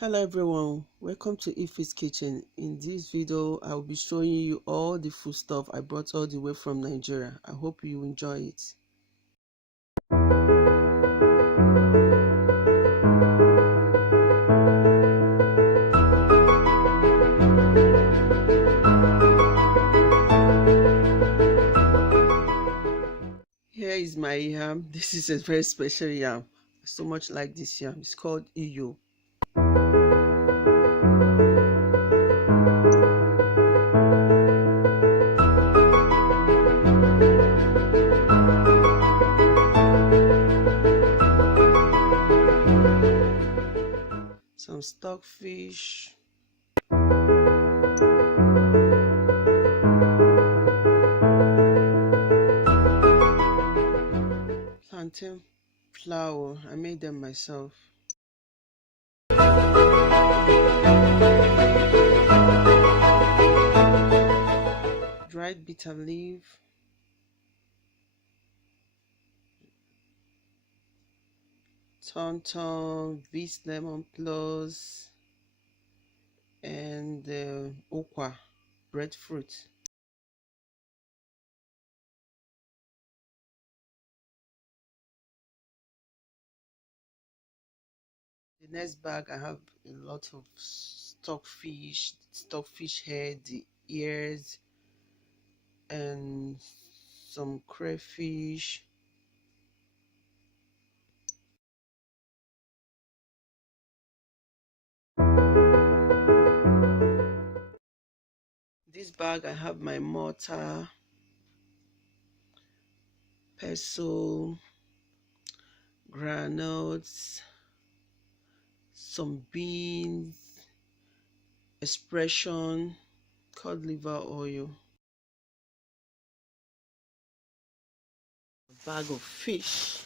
Hello everyone, welcome to Iphy's kitchen. In this video I will be showing you all the food stuff I brought all the way from Nigeria. I hope you enjoy it. Here is my yam. This is a very special yam. I so much like this yam. It's called iyo. Some stockfish, plantain flour. I made them myself. Dried bitter leaf, tonton, beast lemon plus, and okwa, breadfruit. The next bag I have a lot of stockfish head, the ears, and some crayfish. This bag I have my mortar, pestle, granules, some beans, expression, cod liver oil, a bag of fish,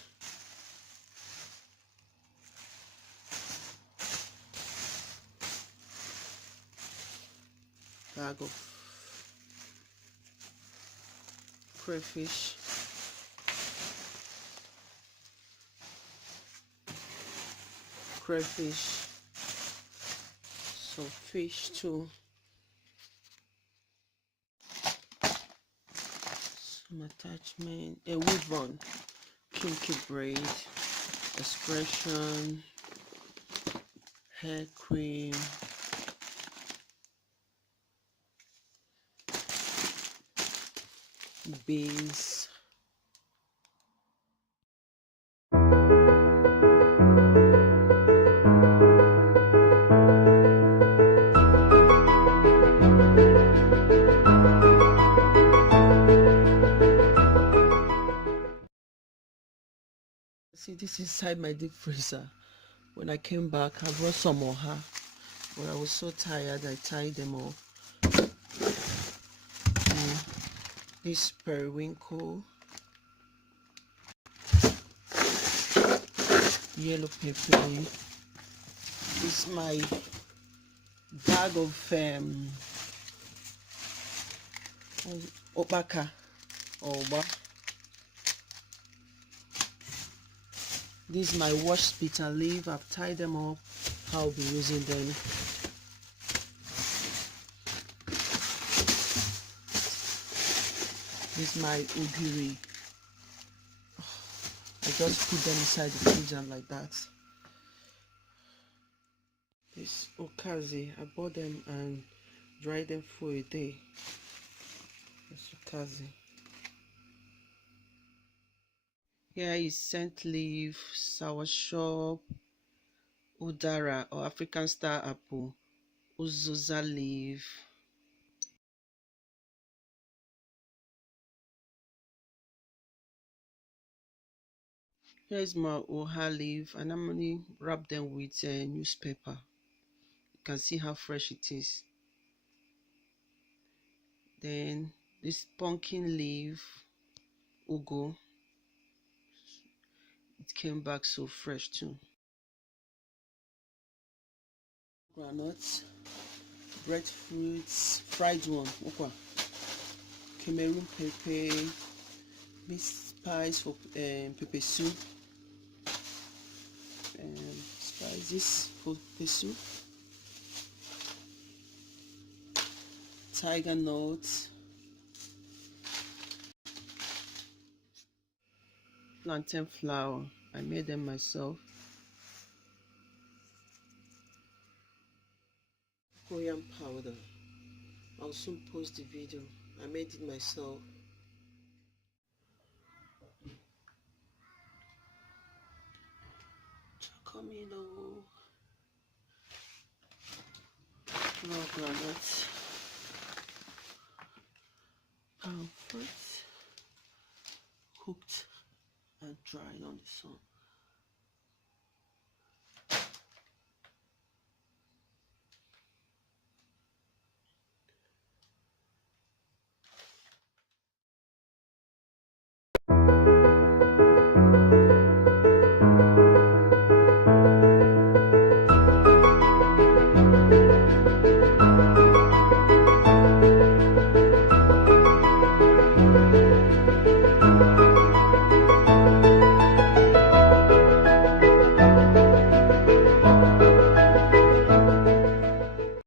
bag of crayfish, some fish too, some attachment, a woodbine, kinky braid, expression, hair cream, beans, see this inside my deep freezer. When I came back I brought some oha, but I was so tired I tied them all. This periwinkle, yellow pepper. This is my bag of opaka or oba. This is my washed bitter leaf. I've tied them up. I'll be using them. This is my ugiri. I just put them inside the freezer like that. This utazi, I bought them and dried them for a day. This utazi. Here is scent leaf, soursop, udara or African star apple, uziza leaf, here is my oha leaf, and I'm only wrap them with newspaper. You can see how fresh it is. Then this pumpkin leaf, ugu, it came back so fresh too. Granuts, breadfruits, fried one, okwa, Cameroon pepper, mixed spice for pepper soup, spices for pepper soup, tiger nuts, plantain flour. I made them myself. Cocoyam powder. I'll soon post the video. I made it myself. Chocomino. Raw groundnuts. Palm fruit. Cooked and dried on the sun.